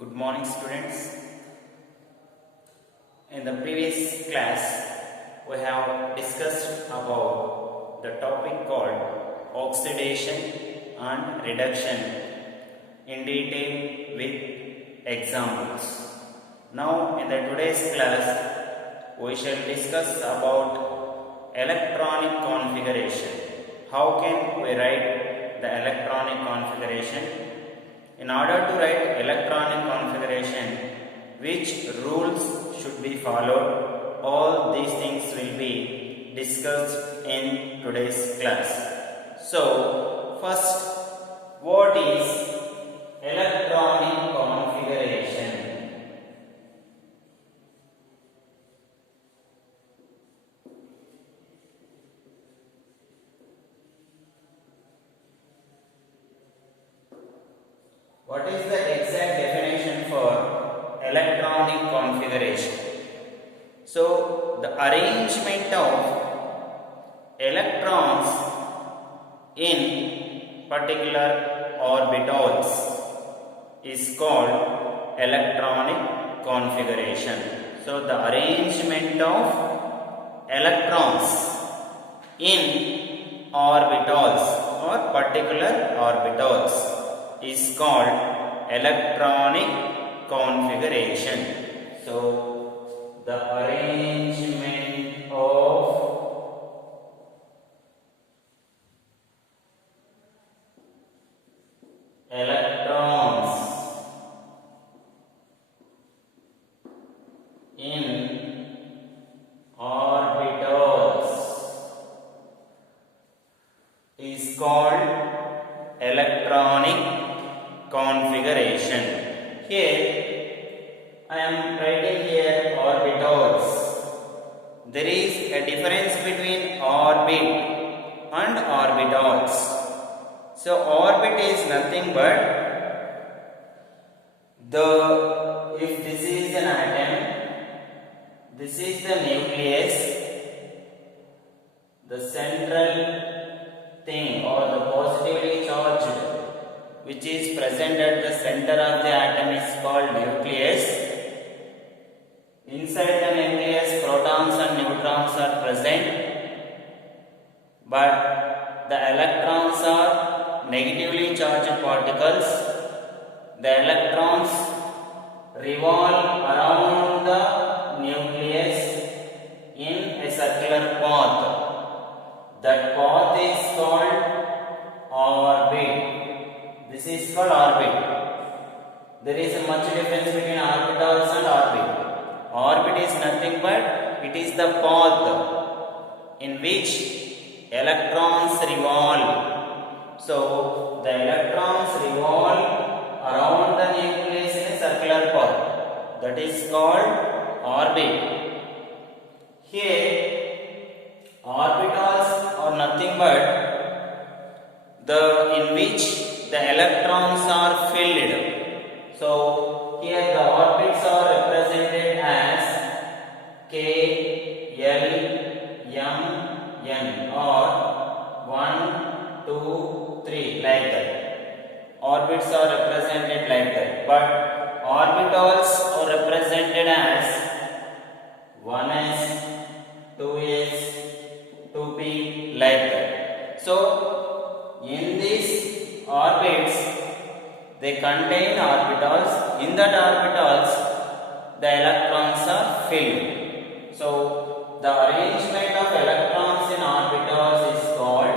Good morning, students. In the previous class, we have discussed about the topic called oxidation and reduction in detail with examples. Now, in the today's class, we shall discuss about electronic configuration. How can we write the electronic configuration? In order to write electronic configuration, which rules should be followed? All these things will be discussed in today's class. So, first, what is electronic configuration? What is the exact definition for electronic configuration? So, the arrangement of electrons in particular orbitals is called electronic configuration. So, the arrangement of electrons in orbitals or particular orbitals is called electronic configuration. So, the arrangement of electrons in orbitals is called electronic configuration. Here I am writing here orbitals. There is a difference between orbit and orbitals. So orbit is nothing but if this is an atom, this is the nucleus, the central thing or the positively charged which is present at the center of the atom is called nucleus. Inside the nucleus, protons and neutrons are present, but the electrons are negatively charged particles. The electrons revolve around the nucleus in a circular path. That path is called orbit. This is called orbit. There is a much difference between orbitals and orbit. Orbit is nothing but it is the path in which electrons revolve. So, the electrons revolve around the nucleus in a circular path. That is called orbit. Here, orbitals are nothing but in which the electrons are filled. So, here the orbits are represented as K, L, M, N or 1, 2, 3 like that. Orbits are represented like that. But orbitals are represented as 1s, 2s, 2p like that. So, in these orbits, they contain orbitals. In that orbitals, the electrons are filled. So, the arrangement of electrons in orbitals is called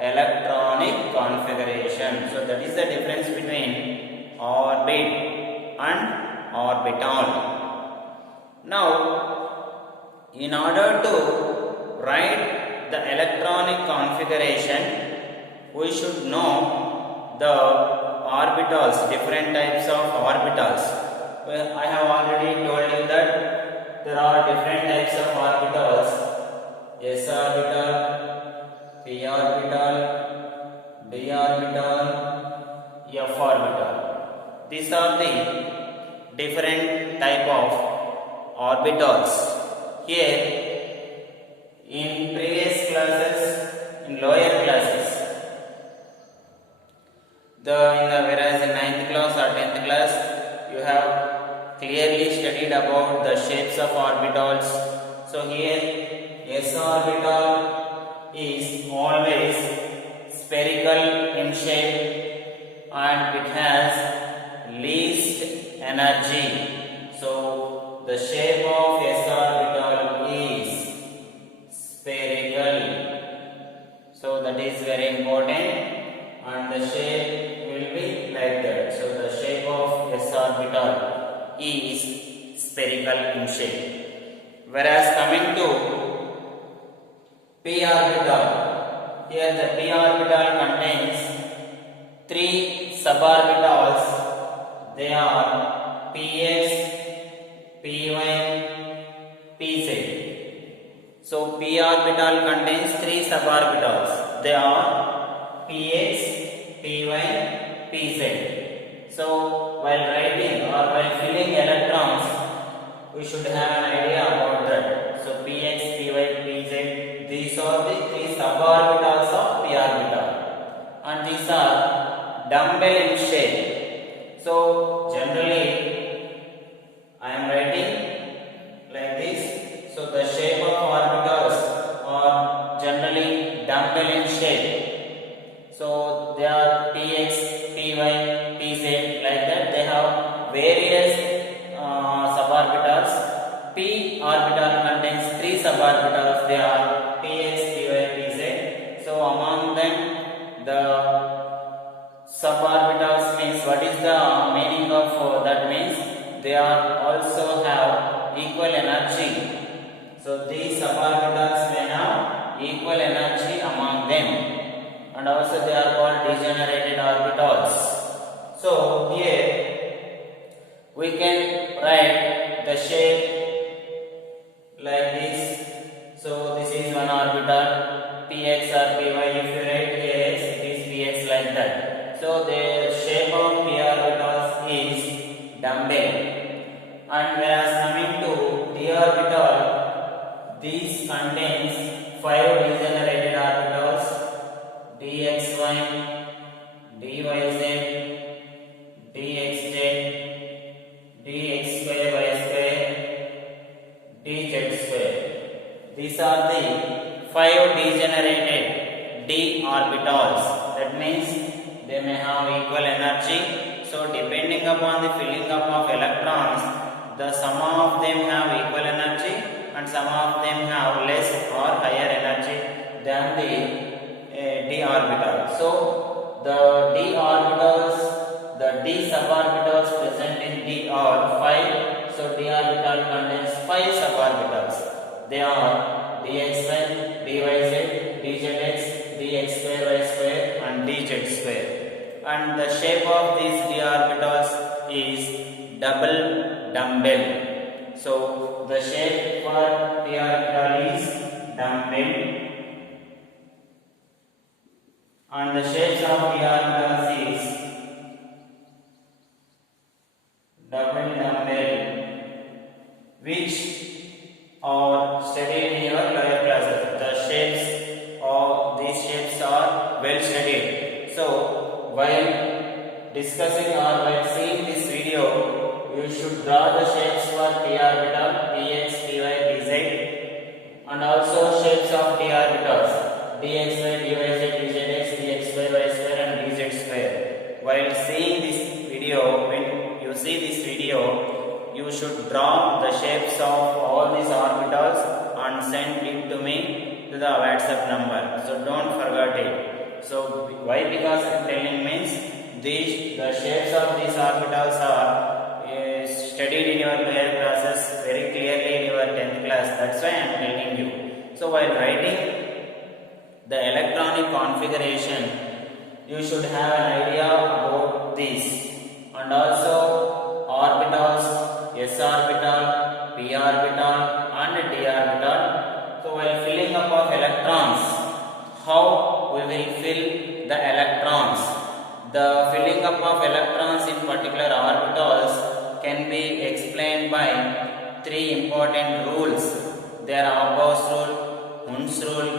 electronic configuration. So, that is the difference between orbit and orbital. Now, in order to write the electronic configuration, we should know the orbitals, different types of orbitals. Well, I have already told you that there are different types of orbitals: s orbital, p orbital, d orbital, f orbital. These are the different type of orbitals. Here, in previous classes, in lower classes, whereas in 9th class or 10th class, you have studied about the shapes of orbitals. So here s orbital is always spherical in shape and it has least energy. So the shape of s orbital is spherical. So that is very important and the shape will be like that. So the shape of s orbital is spherical in shape. Whereas coming to p orbital, here the p orbital contains three suborbitals. They are px, py, pz. So p orbital contains three suborbitals. They are px, py, pz. So while writing or while filling electrons, we should have an idea about that. So px, py, pz, these are the three suborbitals of p orbital, and these are dumbbell in shape. So generally I am writing like this. So the shape of orbitals are generally dumbbell in shape. So they are px, py, pz like that. They have various suborbitals. P orbital contains three suborbitals. They are px, py, pz. So among them, the suborbitals means, what is the meaning of that means? They are also have equal energy. So these suborbitals may have equal energy among them, and also they are called degenerated orbitals. So here we can write the shape like this. So this is one orbital, px or py. If you write here, it is px like that. So the shape of p orbitals is dumbbell. And whereas coming to d orbital, this contains 5 degenerated orbitals: dxy, dyz, dxz, dx square, y square, dz square. These are the 5 degenerated d orbitals. That means they may have equal energy. So depending upon the filling up of electrons, some of them have equal energy and some of them have less or higher energy than the d orbital. So the d orbitals, the d suborbitals present in d are 5. So d orbital contains 5 suborbitals. They are dxy, dyz, dzx, dx square, y square and dz square. And the shape of these d orbitals is double dumbbell. So the shape for p orbital is dumbbell, and the shapes of p orbitals is double dumbbell, which are studied in your lower classes. The shapes of these shapes are well studied. So while discussing or while seeing this video, you should draw the shapes for p orbital, px, py, pz, and also shapes of d orbitals, dxy, dyz, dzx, dx square, y square and dz square. While seeing this video, when you see this video, you should draw the shapes of all these orbitals and send it to me to the WhatsApp number. So don't forget it. So why? Because I am telling means the shapes of these orbitals are studied in your lower classes very clearly in your 10th class. That's why I am telling you. So while writing the electronic configuration, you should have an idea about this. And also orbitals, s orbital, p orbital and d orbital. So while filling up of electrons, how we will fill the electrons? The filling up of electrons in particular orbitals can be explained by 3 important rules. They are Gauss rule, Hund's rule,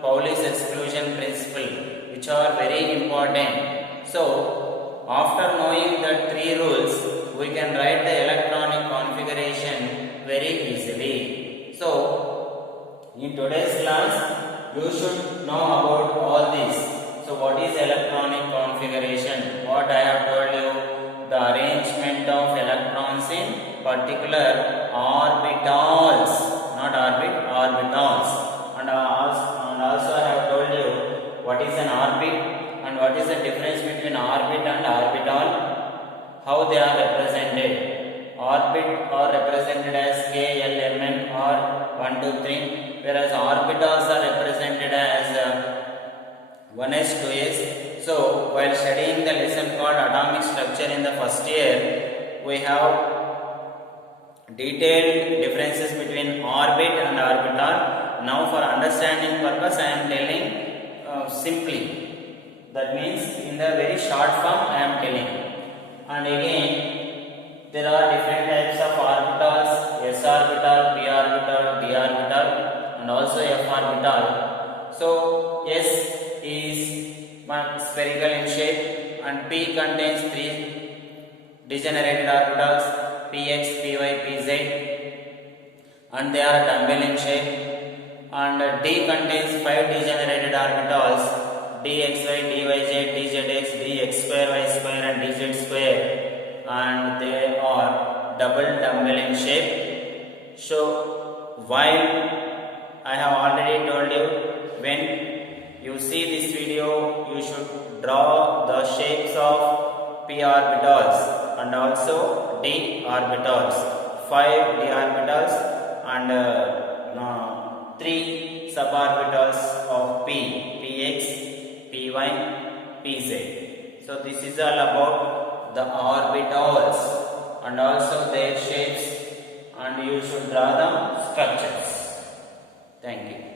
Pauli's exclusion principle, which are very important. So after knowing the three rules, we can write the electronic configuration very easily. So, in today's class, you should know about all this. So, what is electronic configuration? What I have told you, the arrangement of electrons in particular orbitals, not orbit, orbitals. And also I have told you what is an orbit and what is the difference between orbit and orbital, how they are represented. Orbit are represented as K, L, M, N or 1, 2, 3, whereas orbitals are represented as 1s, 2s. So, while studying the lesson called atomic structure in the first year, we have detailed differences between orbit and orbital. Now, for understanding purpose, I am telling simply. That means in the very short form I am telling. And again, there are different types of orbitals: s orbital, p orbital, d orbital, and also f orbital. So, s is spherical in shape, and p contains 3 degenerated orbitals: px, py, pz, and they are dumbbell in shape. And d contains 5 degenerated orbitals: dxy, dyz, dzx, dx square, y square, and dz square, and they are double dumbbell in shape. So, while I have already told you, when you see this video, you should draw the shapes of p orbitals and also d orbitals, 5 d orbitals and 3 suborbitals of p, px, py, pz. So, this is all about the orbitals and also their shapes, and you should draw the structures. Thank you.